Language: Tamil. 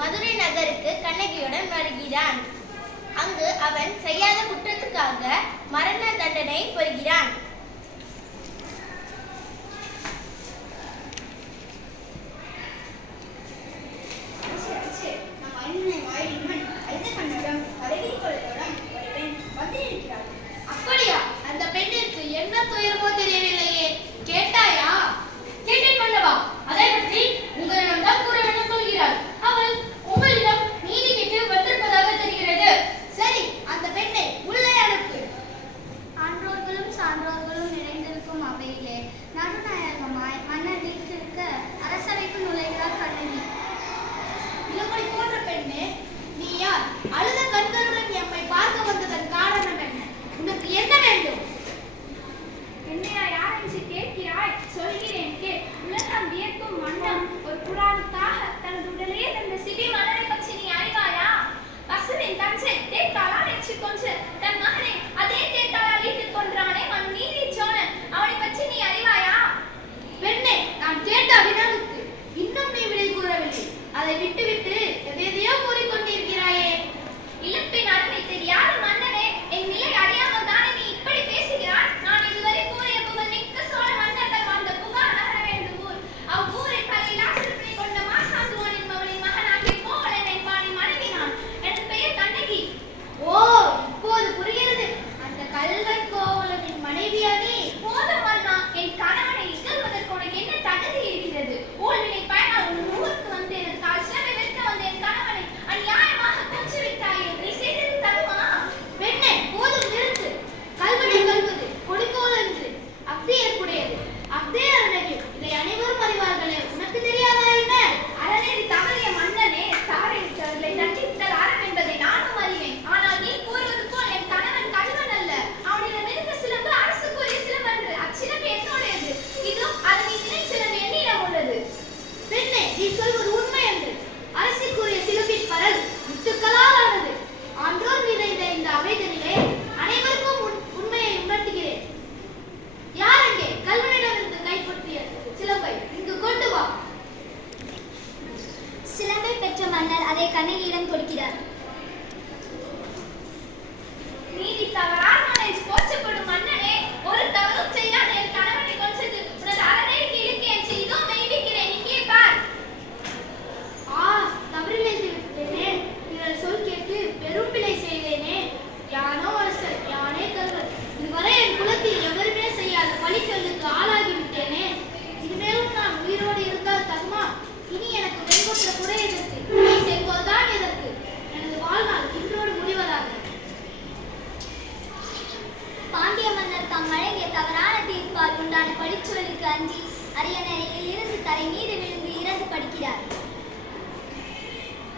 மதுரை நகருக்கு கண்ணகியுடன் வருகிறான். அங்கு அவன் செய்யாத குற்றத்துக்காக மரண தண்டனை பெறுகிறான். அப்படியா? அந்த பெண்ணிற்கு என்ன துயரமோ தெரியவில்லையே. கேட்டாயா? கேட்டேன் மன்னவா. அதை பற்றி உங்களிடம் தான் கூற வேண்டும் சொல்கிறார். அவள் உங்களிடம் நீதி கேட்டு வந்திருப்பதாக தெரிகிறது. சரி, அந்த பெண்ணை உள்ளே அனுப்பு. ஆன்றோர்களும் சான்றோர்களும் நிறைந்திருக்கும் அவையிலே நடுநாயகமாய் மன்னர் வீட்டிற்க அரசவைக்கு நுழைகிறார் கண்ணகி. இளமை போன்ற பெண்ணே, நீ யார்? அழுத கண்களுடன் எம்மை பார்க்க வந்ததன் காரணம் என்ன? உனக்கு என்ன வேண்டும்? என்னையா யார் என்று கேட்கிறாய்? சொல்கிறேன் கே. உலகம் வியக்கும் மன்னம் ஒரு புறாவுக்காக தனது உடலையே தந்த சிபி மன்னரை பற்றி நீ அறிவாயா? பசுவின் தஞ்சை தேத்தாளால் ஏற்றி கொன்று தன் மகனை அதே தேத்தாளால் ஈட்டிக் கொன்றானே மன் நீதி சோழன், அவனை பற்றி நீ அறிவாயா? பெண்ணே, நான் கேட்ட வினாவுக்கு இன்னும் நீ விடை கூறவில்லை. அதை விட்டுவிட்டு எதையோ கூறிக்கொண்டிருக்கிறாயே. இழப்பின் அருமை தெரியாத மன்னனே, என் நிலை அறியாமல் தானே நீ இப்படி பேசுகிறாய்? நான் இதுவரை கூறிய புகழ் மிக்க சோழ மன்னர்கள் வாழ்ந்த புகார் நகர வேண்டும் ஊர். அவ்வூரை பல இலாசத்தை கொண்ட மாசாந்துவான் என்பவனின் மகனாகிய கோவலன் என்பானின் மனைவி நான். என் பெயர் கண்ணகி. ஓ, இப்போது புரிகிறது. அந்த கல்வன் கோவலனின் மனைவியா நீ? போதும் மன்னா, என் கணவனை இகழ்வதற்கு உனக்கு என்ன தகுதி இருக்கிறது? ஊழ்வினை பயனால் உன் ஊருக்கு வந்து எனக்கு சிலவை விற்க வந்த என் கணவனை அநியாயமாக கொன்று விட்டாயே. நீ செய்தது தகுமா? பெண்ணே, போதும் நிறுத்து. கல்வனை கல்வது கொடுக்கோல் என்று அக்தியர்க்குடையது. அக்தே அரணகில் இதை அனைவரும் அறிவார்களே. உனக்கு தெரியாதா என்ன? அறநெறி தவறிய மன்னனே, தவறிவிட்டவர்களை தண்டித்தல் அறம் என்பதை நானும் அறிவேன். ஆனால் நீ கூறுவது போல் என் கணவன் கல்வன் அல்ல. அவனிடம் இருந்த சிலம்பு அரசுக்குரிய சிலம்பன்று. அச்சிலம்பு என்னுடையது. இதோ அது நீ நினைச்சிலம்பு என்னிடம் உள்ளது. பெண்ணே, நீ சொல்வது உண்மை என்று. அரசுக்குரிய சிலம்பின் பரல் முத்துக்களால் ஆனது. ஆன்றோர் நிறைந்த இந்த அவைதனிலே அனைவருக்கும் உண்மையை உணர்த்துகிறேன். யார் அங்கே கல்வனிடமிருந்து கைப்பற்றிய சிலம்பை இங்கு கொண்டு வா. சிலம்பை பெற்ற மன்னர் அதை கண்ணகியிடம் கொடுக்கிறார். நீதி தவறான போற்றப்படும் மன்னனே, ஒரு தவறும் செய்யாத என் கணவனை கொன்றது உனது அறநெறிக்கு இழுக்கேன். இதோ மெய்விக்கிறேன், இங்கே பார். தவறிழைத்து விட்டேனே. பிறர் சொல் கேட்டு பெரும் பிழை செய்தேனே. யானோ அரசர், யானே கல்வன். இதுவரை என் குலத்தில் எவருமே செய்யாத பழி சொல்லுக்கு ஆளாகி விட்டேனே. இனிமேலும் நான் உயிரோடு இருந்தால் தகுமா? இனி எனக்கு வெண்கொற்ற குறை எதற்கு? நீ செங்கோல்தான் எதற்கு? எனது வாழ்நாள் இன்றோடு முடிவதாக. பாண்டிய மன்னர் தாம் வழங்கிய தவறான தீர்ப்பால் உண்டான பழிச்சொல்லுக்கு அஞ்சி அரியணையில் இருந்து தரை மீது விழுந்து இறந்து படுகிறார்.